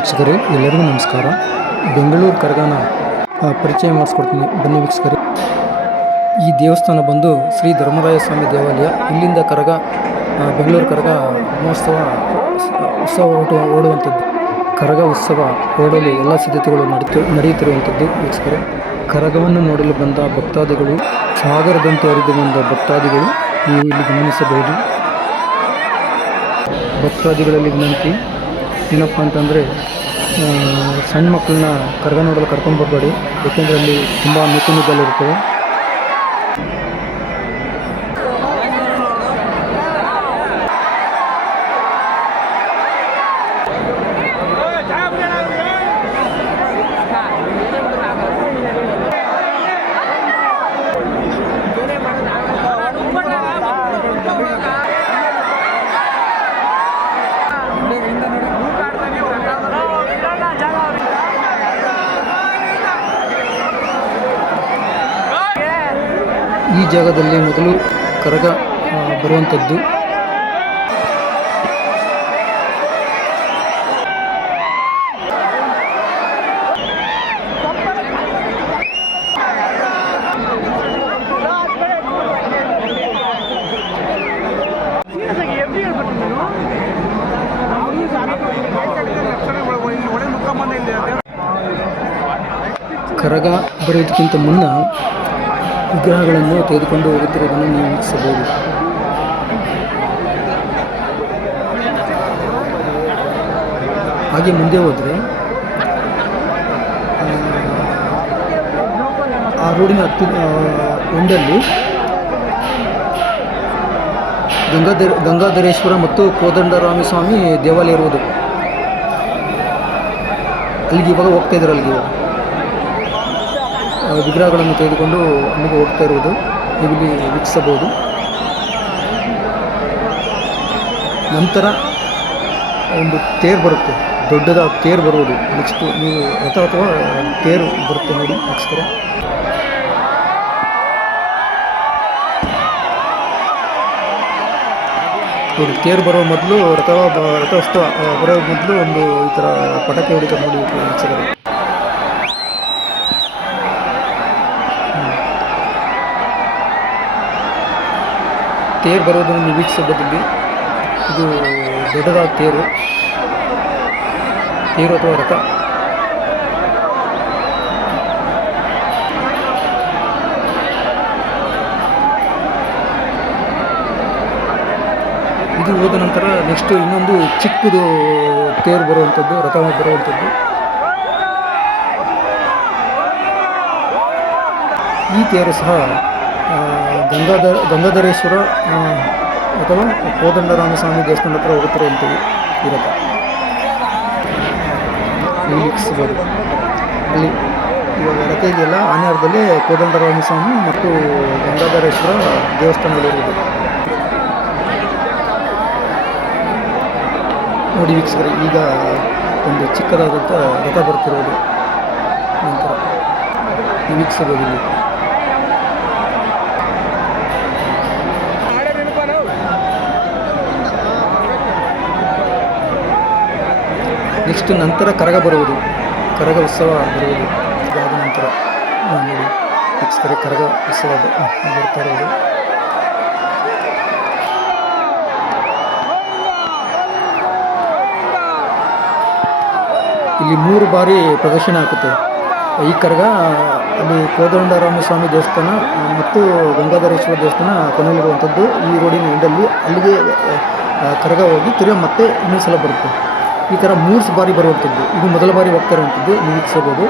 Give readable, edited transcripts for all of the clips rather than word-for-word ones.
ವೀಕ್ಷಕರೇ, ಎಲ್ಲರಿಗೂ ನಮಸ್ಕಾರ. ಬೆಂಗಳೂರು ಕರಗನ ಪರಿಚಯ ಮಾಡಿಸ್ಕೊಡ್ತೀನಿ, ಬನ್ನಿ ವೀಕ್ಷಕರೇ. ಈ ದೇವಸ್ಥಾನ ಬಂದು ಶ್ರೀ ಧರ್ಮರಾಯ ಸ್ವಾಮಿ ದೇವಾಲಯ. ಇಲ್ಲಿಂದ ಕರಗ ಬೆಂಗಳೂರು ಕರಗ ಮಹೋತ್ಸವ ಉತ್ಸವ ಓಡುವಂಥದ್ದು. ಕರಗ ಉತ್ಸವ ಓಡಲು ಎಲ್ಲ ಸಿದ್ಧತೆಗಳು ನಡೆಯುತ್ತಿರುವಂಥದ್ದು ವೀಕ್ಷಕರೇ. ಕರಗವನ್ನು ನೋಡಲು ಬಂದ ಭಕ್ತಾದಿಗಳು, ಸಾಗರದಂತೆ ಹರಿದು ಬಂದ ಭಕ್ತಾದಿಗಳು ನೀವು ಇಲ್ಲಿ ಗಮನಿಸಬಹುದು. ಭಕ್ತಾದಿಗಳಲ್ಲಿ ವಿನಂತಿ ಏನಪ್ಪ ಅಂತಂದರೆ, ಸಣ್ಣ ಮಕ್ಕಳನ್ನ ಕರಗ ನೋಡಲು ಕರ್ಕೊಂಡು ಬರಬೇಡಿ, ಏಕೆಂದರೆ ಅಲ್ಲಿ ತುಂಬ ಮಿಕ್ಕಲಿರುತ್ತವೆ. ಈ ಜಾಗದಲ್ಲಿ ಮೊದಲು ಕರಗ ಬರುವಂಥದ್ದು. ಕರಗ ಬರೋದಕ್ಕಿಂತ ಮುನ್ನ ವಿಗ್ರಹಗಳನ್ನು ತೆಗೆದುಕೊಂಡು ಹೋಗುತ್ತಿರುವುದನ್ನು ನೀವು ವೀಕ್ಷಿಸಬಹುದು. ಹಾಗೆ ಮುಂದೆ ಹೋದರೆ ಆ ರೋಡಿನ ಎಂಡಲ್ಲಿ ಗಂಗಾಧರೇಶ್ವರ ಮತ್ತು ಕೋದಂಡರಾಮ ಸ್ವಾಮಿ ದೇವಾಲಯ ಇರುವುದು. ಅಲ್ಲಿಗೆ ಇವಾಗ ಹೋಗ್ತಾ ಇದ್ದಾರೆ. ಅಲ್ಲಿಗೆ ವಿಗ್ರಹಗಳನ್ನು ತೆಗೆದುಕೊಂಡು ಅಲ್ಲಿಗೆ ಹೋಗ್ತಾ ಇರುವುದು ನೀವು ಇಲ್ಲಿ ವೀಕ್ಷಿಸಬಹುದು. ನಂತರ ಒಂದು ತೇರು ಬರುತ್ತೆ, ದೊಡ್ಡದಾದ ತೇರು ಬರುವುದು. ನೆಕ್ಸ್ಟು ನೀವು ರಥ ಅಥವಾ ತೇರು ಬರುತ್ತೆ ನೋಡಿ ವೀಕ್ಷಕರೇ. ನೋಡಿ, ತೇರು ಬರೋ ಮೊದಲು ರಥೋತ್ಸವ ಬರೋ ಮೊದಲು ಒಂದು ಈ ಥರ ಪಟಾಕಿ ಹೊಡಿತಾರೆ ನೋಡಿ ವೀಕ್ಷಕರೇ. ತೇರು ಬರೋದನ್ನು ನೀವು ವೀಕ್ಷಿಸಬಹುದು. ಇದು ದೊಡ್ಡದಾದ ತೇರು ಅಥವಾ ರಥ. ಇದು ಹೋದ ನಂತರ ನೆಕ್ಸ್ಟ್ ಇನ್ನೊಂದು ಚಿಕ್ಕದು ತೇರು ಬರುವಂಥದ್ದು, ರಥ ಬರುವಂಥದ್ದು. ಈ ತೇರು ಸಹ ಗಂಗಾಧರೇಶ್ವರ ಅಥವಾ ಕೋದಂಡರಾಮ ಸ್ವಾಮಿ ದೇವಸ್ಥಾನ ಹತ್ರ ಹೋಗುತ್ತಿರುವಂಥದ್ದು ಇರುತ್ತೆ. ವೀಕ್ಷಿಸಬಹುದು. ಅಲ್ಲಿ ಇವಾಗ ರಥ ಇದೆಯಲ್ಲ, ಆನೆಯರದಲ್ಲಿ ಕೋದಂಡರಾಮ ಸ್ವಾಮಿ ಮತ್ತು ಗಂಗಾಧರೇಶ್ವರ ದೇವಸ್ಥಾನಗಳಿರುವುದು ನೋಡಿ ವೀಕ್ಷಕರೇ. ಈಗ ಒಂದು ಚಿಕ್ಕದಾದಂಥ ರಥ ಬರ್ತಿರೋದು ನಂತರ ವೀಕ್ಷಿಸಬಹುದು. ಇಲ್ಲಿ ನೆಕ್ಸ್ಟ್ ನಂತರ ಕರಗ ಬರುವುದು, ಕರಗ ಉತ್ಸವ ಬರುವುದು. ಇದಾದ ನಂತರ ನೋಡಿ ವೀಕ್ಷಕರೇ, ಕರಗ ಉತ್ಸವ ಬರ್ತಾ ಇರೋದು. ಇಲ್ಲಿ 3 ಬಾರಿ ಪ್ರದರ್ಶನ ಆಗುತ್ತೆ ಈ ಕರಗ. ಅಲ್ಲಿ ಕೋದಂಡರಾಮ ಸ್ವಾಮಿ ದೇವಸ್ಥಾನ ಮತ್ತು ಗಂಗಾಧರೇಶ್ವರ ದೇವಸ್ಥಾನ ಕೊನೆಯಲ್ಲಿರುವಂಥದ್ದು. ಈ ರೋಡಿನ ಎಂಡಲ್ಲಿ ಅಲ್ಲಿಗೆ ಕರಗ ಹೋಗಿ ತಿರುಗಿ ಮತ್ತೆ ಇನ್ನೊಂದು ಸಲ ಬರುತ್ತೆ. ಈ ಥರ 3 ಬಾರಿ ಬರುವಂಥದ್ದು. ಇದು ಮೊದಲ ಬಾರಿ ಹೋಗ್ತಾ ಇರುವಂಥದ್ದು, ನೀವು ವೀಕ್ಷಿಸಬಹುದು.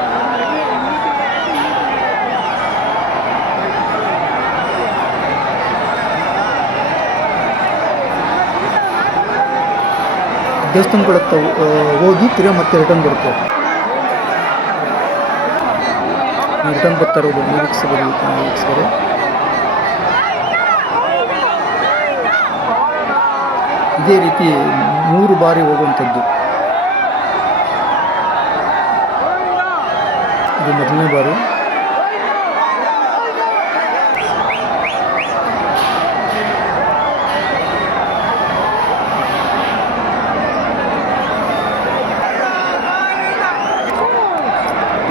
ದೇವಸ್ಥಾನಗಳತ್ತ ಹೋಗಿ ತಿರುಗಿ ಮತ್ತೆ ರಿಟರ್ನ್ ಬರುತ್ತೆ. ರಿಟರ್ನ್ ಬರ್ತಾ ಇರೋದು ನೀವು ವೀಕ್ಷಿಸಬಹುದು. ಇದೇ ರೀತಿ 3 ಬಾರಿ ಹೋಗುವಂಥದ್ದು. ಇದು ಮೊದಲನೇ ಬಾರಿ.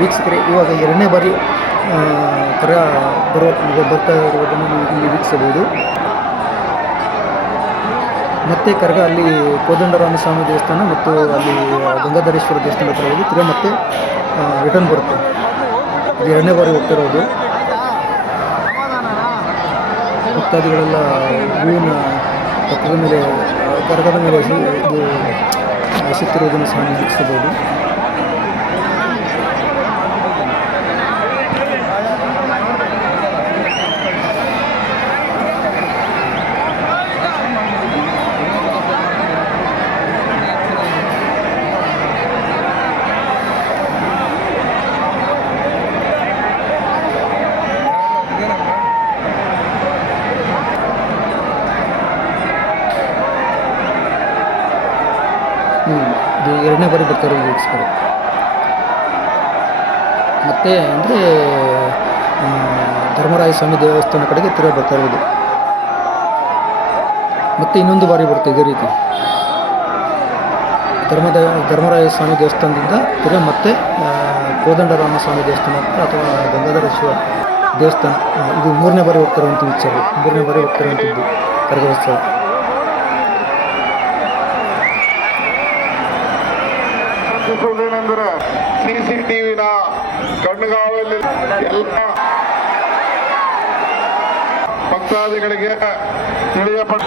ವೀಕ್ಷಕರೇ, ಇವಾಗ 2ನೇ ಬಾರಿ ಕರಗ ಬರ್ತಾ ಇರುವುದನ್ನು ನೀವು ಇಲ್ಲಿ ವೀಕ್ಷಿಸಬಹುದು. ಮತ್ತೆ ಕರಗ ಅಲ್ಲಿ ಕೋದಂಡರಾಮಸ್ವಾಮಿ ದೇವಸ್ಥಾನ ಮತ್ತು ಅಲ್ಲಿ ಗಂಗಾಧರೇಶ್ವರ ದೇವಸ್ಥಾನ ಹತ್ರ ಹೋಗಿ ತಿರ್ಗಾ ಮತ್ತೆ ರಿಟರ್ನ್ ಬರುತ್ತೆ. ಇದು 2ನೇ ಬಾರಿ ಹೋಗ್ತಿರೋದು. ಭಕ್ತಾದಿಗಳೆಲ್ಲ ಹೂವಿನ ಪತ್ರದ ಮೇಲೆ ಕರಗದ ಮೇಲೆ ಇದು ಎಸೆಯುತ್ತಿರುವುದನ್ನು ಸಹ ವೀಕ್ಷಿಸಬಹುದು. ಇದು 2ನೇ ಬಾರಿ ಬರ್ತಾರೆ ವೀಕ್ಷಕರು. ಮತ್ತು ಅಂದರೆ ಧರ್ಮರಾಯ ಸ್ವಾಮಿ ದೇವಸ್ಥಾನ ಕಡೆಗೆ ತಿರುಗಿ ಬರ್ತಾ ಇರೋದು. ಮತ್ತು ಇನ್ನೊಂದು ಬಾರಿ ಬರುತ್ತೆ ಇದೇ ರೀತಿ ಧರ್ಮರಾಯ ಸ್ವಾಮಿ ದೇವಸ್ಥಾನದಿಂದ ತಿರುಗಿ ಮತ್ತೆ ಕೋದಂಡರಾಮಸ್ವಾಮಿ ದೇವಸ್ಥಾನ ಹತ್ರ ಅಥವಾ ಗಂಗಾಧರೇಶ್ವರ ದೇವಸ್ಥಾನ. ಇದು 3ನೇ ಬಾರಿ ಹೋಗ್ತಿರುವಂಥ ವಿಚಾರ. 3ನೇ ಬಾರಿ ಹೋಗ್ತಿರುವಂಥದ್ದು ಕರಗೋತ್ಸವ. ಏನೆಂದರೆ CCTVನ ಕಣ್ಗಾವಲ್ಲಿ ಎಲ್ಲ ಭಕ್ತಾದಿಗಳಿಗೆ ತಿಳಿಯಪಟ್ಟ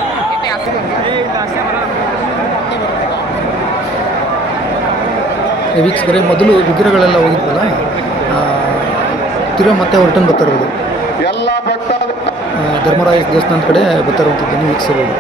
ವೀಕ್ಷಕರೇ, ಮೊದಲು ವಿಗ್ರಹಗಳೆಲ್ಲ ಹೋಗಿದ್ವಲ್ಲ, ತಿರುಗಿ ಮತ್ತೆ ರಿಟರ್ನ್ ಬರ್ತಾ ಇರೋದು. ಎಲ್ಲ ಭಕ್ತಾದಿ ಧರ್ಮರಾಯ ದೇವಸ್ಥಾನದ ಕಡೆ ಬರ್ತಾ ಇರುವಂಥದ್ದನ್ನು ವೀಕ್ಷಿಸಬಹುದು.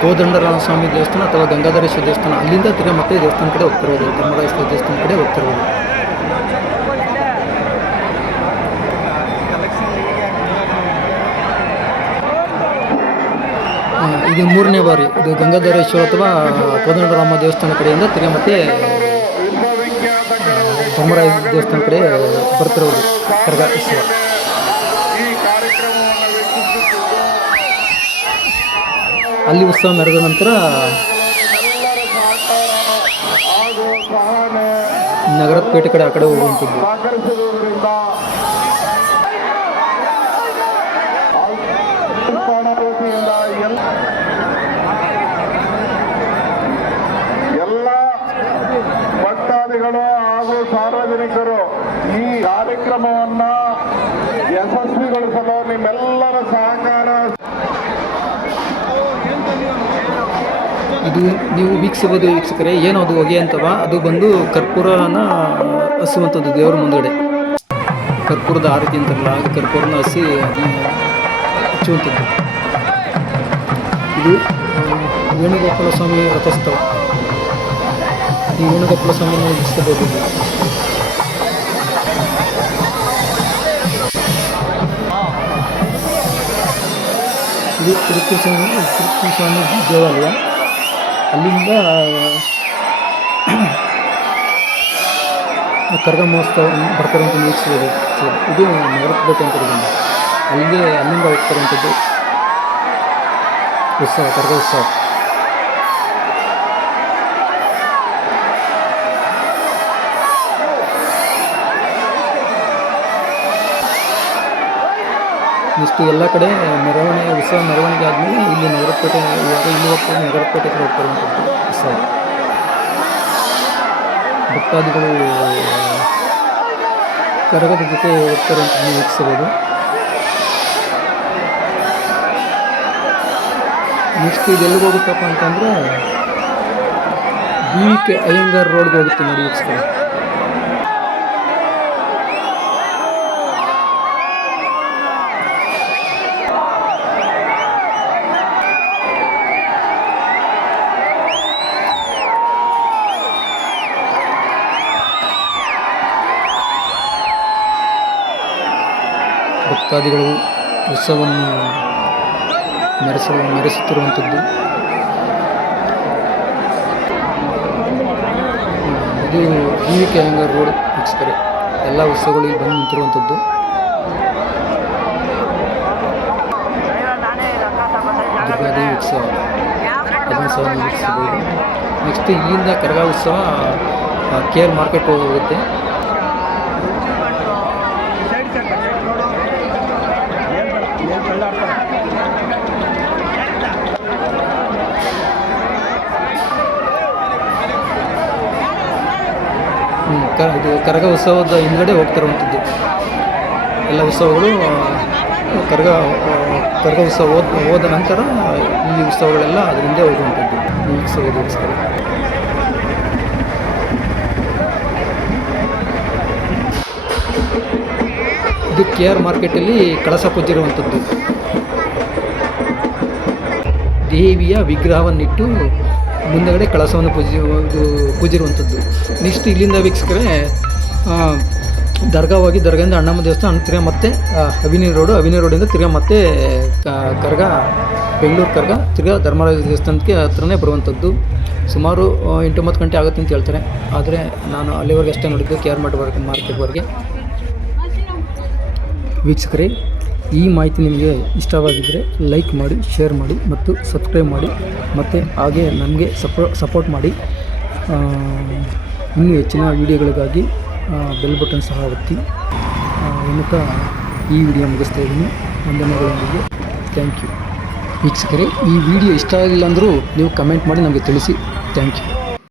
ಕೋದಂಡರಾಮಸ್ವಾಮಿ ದೇವಸ್ಥಾನ ಅಥವಾ ಗಂಗಾಧರೇಶ್ವರ ದೇವಸ್ಥಾನ, ಅಲ್ಲಿಂದ ತಿರ್ಗಿ ಮತ್ತೆ ದೇವಸ್ಥಾನ ಕಡೆ ಹೋಗ್ತಿರ್ಬೋದು, ಧರ್ಮರಾಯೇಶ್ವರ ದೇವಸ್ಥಾನ ಕಡೆ ಹೋಗ್ತಿರ್ಬೋದು. ಇದು 3ನೇ ಬಾರಿ. ಇದು ಗಂಗಾಧರೇಶ್ವರ ಅಥವಾ ಕೋದಂಡರಾಮ ದೇವಸ್ಥಾನ ಕಡೆಯಿಂದ ತಿರ್ಗಿ ಮತ್ತೆ ಧರ್ಮರಾಯ ದೇವಸ್ಥಾನ ಕಡೆ ಬರ್ತಿರೋದು ಕರಗ ಉತ್ಸವ. ಅಲ್ಲಿ ಉತ್ಸವ ಮೆರೆದ ನಂತರ ನಗರದ ಪೇಟೆ ಕಡೆ ಆ ಕಡೆ ಹೋಗುವಂಥದ್ದು. ಎಲ್ಲ ಭಕ್ತಾದಿಗಳು ಹಾಗೂ ಸಾರ್ವಜನಿಕರು ಈ ಕಾರ್ಯಕ್ರಮವನ್ನ ಯಶಸ್ವಿಗೊಳಿಸಲು ನಿಮ್ಮೆಲ್ಲರ ಸಹಕಾರ. ಇದು ನೀವು ವೀಕ್ಷಿಸಬಹುದು ವೀಕ್ಷಕರೇ. ಏನು ಅದು ಹೊಗೆ ಅಂತವ, ಅದು ಬಂದು ಕರ್ಪೂರನ ಹಸುವಂಥದ್ದು ದೇವರ ಮುಂದುಗಡೆ. ಕರ್ಪೂರದ ಆರತಿ ಅಂತಾರಲ್ಲ, ಅದು ಕರ್ಪೂರನ ಹಸಿ ಹಚ್ಚುವಂಥದ್ದು. ಇದು ವೇಣುಗೋಪಾಲ ಸ್ವಾಮಿ ರಥೋತ್ಸವ. ಈ ವೇಣುಗೋಪಾಲ ಸ್ವಾಮಿಯನ್ನು ವೀಕ್ಷಿಸಬಹುದು. ಇದು ತಿರುಪತಿ ಸ್ವಾಮಿ ದೇವಾಲಯ. ಅಲ್ಲಿಂದ ಕರಗ ಮಹೋತ್ಸವ ಬರ್ತಾರಂತ ವೀಕ್ಷಿಸಬಹುದು. ಇದು ನಗರದ ಪೇಟೆ ಅಂತ ಇರೋದ್ರಿಂದ ಅಲ್ಲಿಂದ ಹೋಗ್ತಾರಂಥದ್ದು ಉತ್ಸವ, ಕರಗ ಉತ್ಸವ. ಇಷ್ಟು ಎಲ್ಲ ಕಡೆ ಮೆರವಣಿಗೆ ಉತ್ಸವ ಮೆರವಣಿಗೆ ಆದಮೇಲೆ ಇಲ್ಲಿ ನಗರಪೇಟೆ, ಇವಾಗ ಇಲ್ಲಿ ಹೋಗ್ತಾರೆ ನಗರಪೇಟೆ ಕಡೆ ಹೋಗ್ತಾರಂಥದ್ದು ಉತ್ಸವ. ಭಕ್ತಾದಿಗಳು ಕರಗದ ಜೊತೆ ಹೋಗ್ತಾರೆ ಅಂತ ವೀಕ್ಷಿಸಬಹುದು. ನೆಕ್ಸ್ಟ್ ಇದು ಎಲ್ಲಿಗೆ ಹೋಗುತ್ತಪ್ಪ ಅಂತಂದರೆ BK ಅಯ್ಯಂಗಾರ್ ರೋಡ್ಗೆ ಹೋಗುತ್ತೆ ನೋಡಿ ವೀಕ್ಷಕರು. ಭಕ್ತಾದಿಗಳು ಉತ್ಸವವನ್ನು ಮೆರೆಸುತ್ತಿರುವಂಥದ್ದು. ಇದು BVK ಅಯ್ಯಂಗಾರ್ ರೋಡ್ ವೀಕ್ಷಕರೇ. ಎಲ್ಲ ಉತ್ಸವಗಳು ಇಲ್ಲಿ ಬಂದು ನಿಂತಿರುವಂಥದ್ದು. ದುರ್ಗಾದೇವಿ ಉತ್ಸವ ಅದನ್ನು ಸಹ ನೀವು ವೀಕ್ಷಿಸಬಹುದು. ನೆಕ್ಸ್ಟ್ ಇಲ್ಲಿಂದ ಕರಗ ಉತ್ಸವ KR ಮಾರ್ಕೆಟ್ ಹೋಗುತ್ತೆ. ಇದು ಕರಗ ಉತ್ಸವದ ಹಿಂದ್ಗಡೆ ಹೋಗ್ತಿರುವಂಥದ್ದು. ಎಲ್ಲ ಉತ್ಸವಗಳು ಕರಗ ಉತ್ಸವ ಹೋದ ನಂತರ ಈ ಉತ್ಸವಗಳೆಲ್ಲ ಅದ್ರ ಹಿಂದೆ ಹೋಗುವಂಥದ್ದು. ಈ ಉತ್ಸವ ಇದು KR ಮಾರ್ಕೆಟಲ್ಲಿ ಕಳಸ ಪೂಜೆ ಇರುವಂಥದ್ದು. ದೇವಿಯ ವಿಗ್ರಹವನ್ನಿಟ್ಟು ಮುಂದಗಡೆ ಕಳಸವನ್ನು ಪೂಜಿರುವಂಥದ್ದು. ನೆಕ್ಸ್ಟ್ ಇಲ್ಲಿಂದ ವೀಕ್ಷಕರೇ ದರ್ಗಾದಿಂದ ಅಣ್ಣಮ್ಮ ದೇವಸ್ಥಾನ ತಿರ್ಗಾ ಮತ್ತೆ ಅವಿನಿ ರೋಡಿಂದ ತಿರ್ಗಾ ಮತ್ತೆ ಕರಗ ಬೆಂಗಳೂರು ಕರಗ ತಿರ್ಗಾ ಧರ್ಮರಾಯ ದೇವಸ್ಥಾನಕ್ಕೆ ಹತ್ರನೇ ಬರುವಂಥದ್ದು. ಸುಮಾರು 8-9 ಗಂಟೆ ಆಗುತ್ತೆ ಅಂತ ಹೇಳ್ತಾರೆ. ಆದರೆ ನಾನು ಅಲ್ಲಿವರೆಗೆ ಅಷ್ಟೇ ನೋಡಿದ್ದು KR ಮಾರ್ಕೆಟ್ವರೆಗೆ. ವೀಕ್ಷಕರೇ, ಈ ಮಾಹಿತಿ ನಿಮಗೆ ಇಷ್ಟವಾಗಿದ್ದರೆ ಲೈಕ್ ಮಾಡಿ, ಶೇರ್ ಮಾಡಿ ಮತ್ತು ಸಬ್ಸ್ಕ್ರೈಬ್ ಮಾಡಿ. ಮತ್ತು ಹಾಗೆ ನನಗೆ ಸಪೋರ್ಟ್ ಮಾಡಿ. ಇನ್ನೂ ಹೆಚ್ಚಿನ ವೀಡಿಯೋಗಳಿಗಾಗಿ ಬೆಲ್ ಬಟನ್ ಸಹ ಒತ್ತಿ ಎನ್ನುತ್ತಾ ಈ ವಿಡಿಯೋ ಮುಗಿಸ್ತಾ ಇದ್ದೀನಿ. ವಂದನೆಗಳೊಂದಿಗೆ ಥ್ಯಾಂಕ್ ಯು. ವೀಕ್ಷಕರೇ, ಈ ವಿಡಿಯೋ ಇಷ್ಟ ಆಗಿಲ್ಲ ಅಂದರೂ ನೀವು ಕಮೆಂಟ್ ಮಾಡಿ ನಮಗೆ ತಿಳಿಸಿ. Thank you.